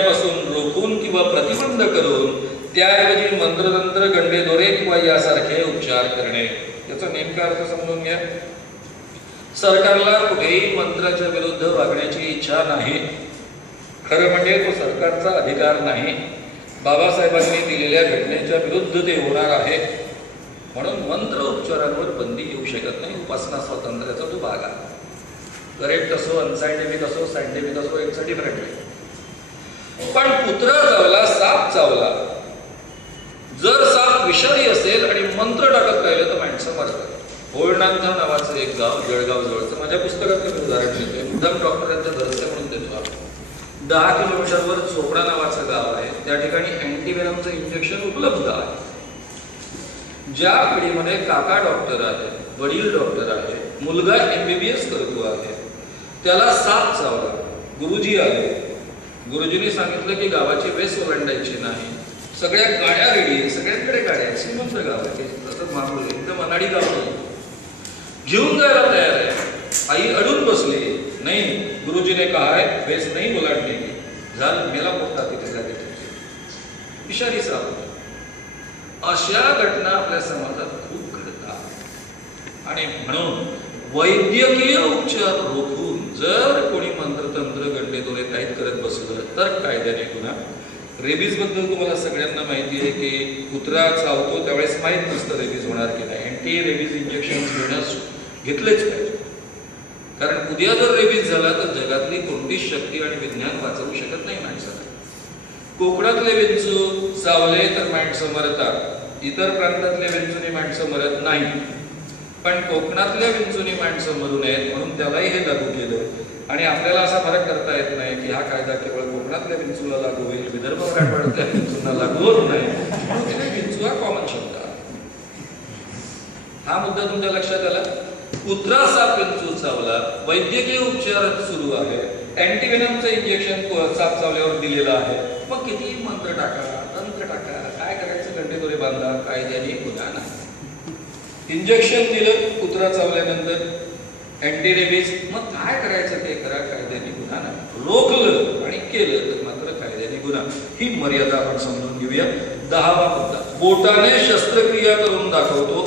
पासून रोखून किंवा प्रतिबंध करून त्याऐवजी मंत्रतंत्र गंडे दोरे किंवा यासारखे उपचार करणे। याचा नेमका अर्थ समजून घ्या। सरकारला कुठेही मंत्राच्या विरुद्ध वागण्याची इच्छा नाही, खरं म्हणजे तो सरकारचा अधिकार नाही। बाबासाहेबांनी दिलेल्या घटनेच्या विरुद्ध ते होणार आहे, म्हणून मंत्र उपचारांवर बंदी येऊ शकत नाही। उपासना स्वातंत्र्याचा तो भाग आहे। करेक्ट असो, अनसायंटिफिक असो, सायंटिफिक असो, इट्स अ डिफरंट वे। पण कुत्रा चावला, साप चावला, जर साप विषारी असेल आणि मंत्र टाकत राहिलं तर माणसं मरतात। होळनांथा नावाचं एक गाव जळगाव जवळचं, माझ्या पुस्तकात मी उदाहरण देतोय, मुद्दाम डॉक्टरांच्या दर्शक म्हणून देतो। 10 किलोमीटरवर चोपडा नावाचं गाव आहे, त्या ठिकाणी अँटीवेनमचं इंजेक्शन उपलब्ध आहे। ज्या पिढीमध्ये काका डॉक्टर आहे, वडील डॉक्टर आहे, मुलगा MBBS करतो आहे, त्याला साप चावला, गुरुजी आले, गुरुजींनी सांगितलं की गावाची वेस ओलांडायची नाही, सगळ्या गाड्या रेडी आहे, सगळ्यांकडे गाड्या आहे, श्रीमंत गाव आहे, तसं मामूल एकदम अनाडी गाव नाही, घेऊन जायला तयार आहे। आई अडून बसली, नाही गुरुजी ने कहा है वेस नहीं ओलांडने की, झालं मेला मोठा तिथे जागे विषारी साप। अशा घटना आपल्या समाजात खूप घडतात आणि म्हणून वैद्यकीय उपचार रोखून जर कोणी मंत्रतंत्र गंडे दोरे टाईट करत बसलं तर कायद्याने गुन्हा। रेबीज बद्दल तुम्हाला सगळ्यांना माहिती आहे की कुत्रा चावतो त्यावेळेस माहीत नसतं रेबीज होणार की नाही। अँटी रेबीज इंजेक्शन घेतलेच पाहिजे, कारण उद्या जर रेबीज झाला तर जगातली कोणतीच शक्ती आणि विज्ञान वाचवू शकत नाही माणसाला। कोकणातले विंचू चावले तर माणसं मरतात, इतर प्रांतातल्या विंचूने माणसं मरत नाही, पण कोकणातल्या विंचूने माणसं मरू नयेत म्हणून त्यालाही हे लागू केलं। आणि आपल्याला असा फरक करता येत नाही की हा कायदा केवळ कोकणातल्या विंचूला लागू होईल, विदर्भ मराठवाड्यातल्या विंचूंना लागू होत नाही, म्हणून विंचू हा कॉमन शब्द आहे। हा मुद्दा तुमच्या लक्षात आला। कुत्रा साप विंचू चावला, वैद्यकीय उपचार सुरू आहे, अँटीवेनमचं इंजेक्शन साप चावल्यावर दिलेलं आहे, मग किती मंत्र टाका, तंत्र टाका, काय करायचं गंडे दोरे बांधा, कायद्याने गुन्हा नाही। इंजेक्शन दिलं कुत्रा चावल्यानंतर अँटी रेबीज, मग काय करायचं ते करा, कायद्याने गुन्हा नाही। रोखलं आणि केलं तर मात्र कायद्याने गुन्हा। ही मर्यादा आपण समजून घेऊया। 10वा मुद्दा, बोटाने शस्त्रक्रिया करून दाखवतो